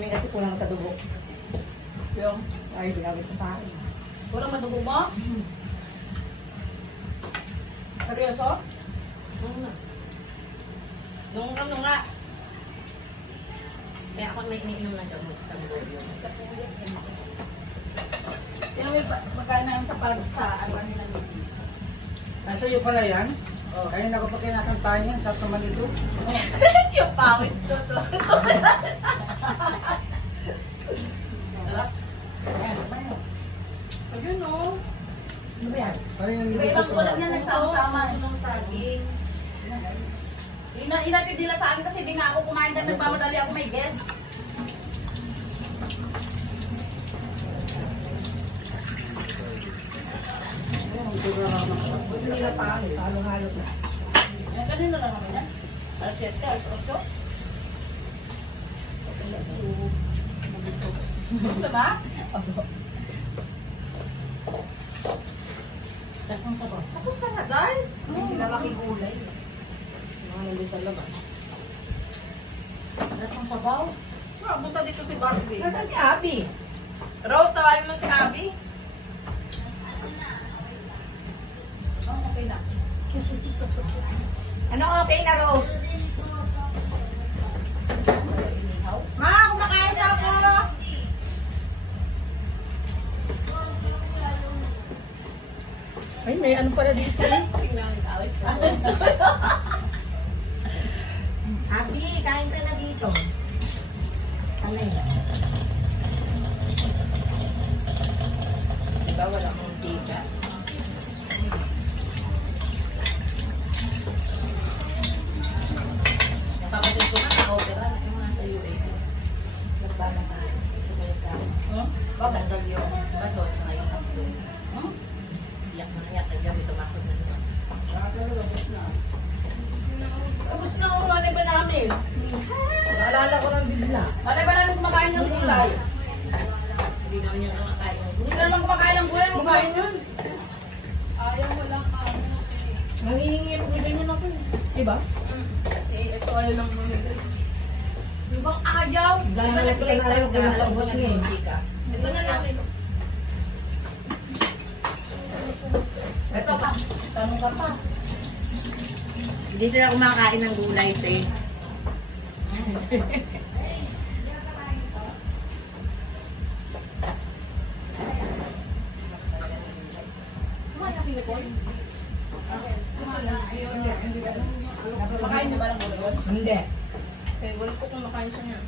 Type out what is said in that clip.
May kasi kulang sa dugo. Yung, Ay, ginagod ko sa akin. walang madugo mo? Seryoso? Nung nga. Kaya ako may iniinom ng gamot sa buhay yun. Sino may magkain na sa pag sa ano nila nito? Nasa iyo pala yan? Oh. Kanina ko pa kinakantahan yan, sa naman ito. Yung pawis ko to. Ayun o. Ano ba yan? Parang yung Iba-ibang kulang yan nagsama-sama. ng saging. Inatid nila sa akin kasi di nga ako kumain dahil nagmamadali ako may guest. Hindi nila paano, halo-halo na. Yan, kanino lang naman yan? Alas 7, alas 8. Gusto ba? Takong sabaw. Tapos ka na, Dal. Hindi sila makigulay. Mga nandun sa labas. Lasang sabaw. Buta dito si Barbie. Nasaan si Abby? Rose, tawagin mo si Abby. Oh, okay na. Ano okay na, Rose? Ma, kumakain na ako! Ay, may ano pala dito eh. Abi, kain ka na dito. Ano yun? Diba wala kong tiga? Napapatid ko nga sa opera na yung mga sa UAP. Mas bala sa chocolate ka. Bagandal yung bato at saka yung hapdo. Iyak na iyak. Kaya dito makod na nito. Tapos na ang ano ba namin? Naalala ko ng bigla. Malay ba namin kumakain ng gulay? Hindi naman yung kumakain. Hindi ka naman kumakain ng gulay. Kumain yun. Ayaw mo lang kami. Nangihingi mo bigay mo na ako. Diba? Ito ayaw lang mo nila. Yung bang ayaw? Dahil na lang ayaw ko na Alam ko ubos na niya eh. musika. Ito na lang. Ito pa. Tanong ka pa. Hindi sila kumakain ng gulay, te. Kumain na si Nicole? Kumakain niya ba ng gulay? Hindi. Eh, wala ko kung makain siya niya.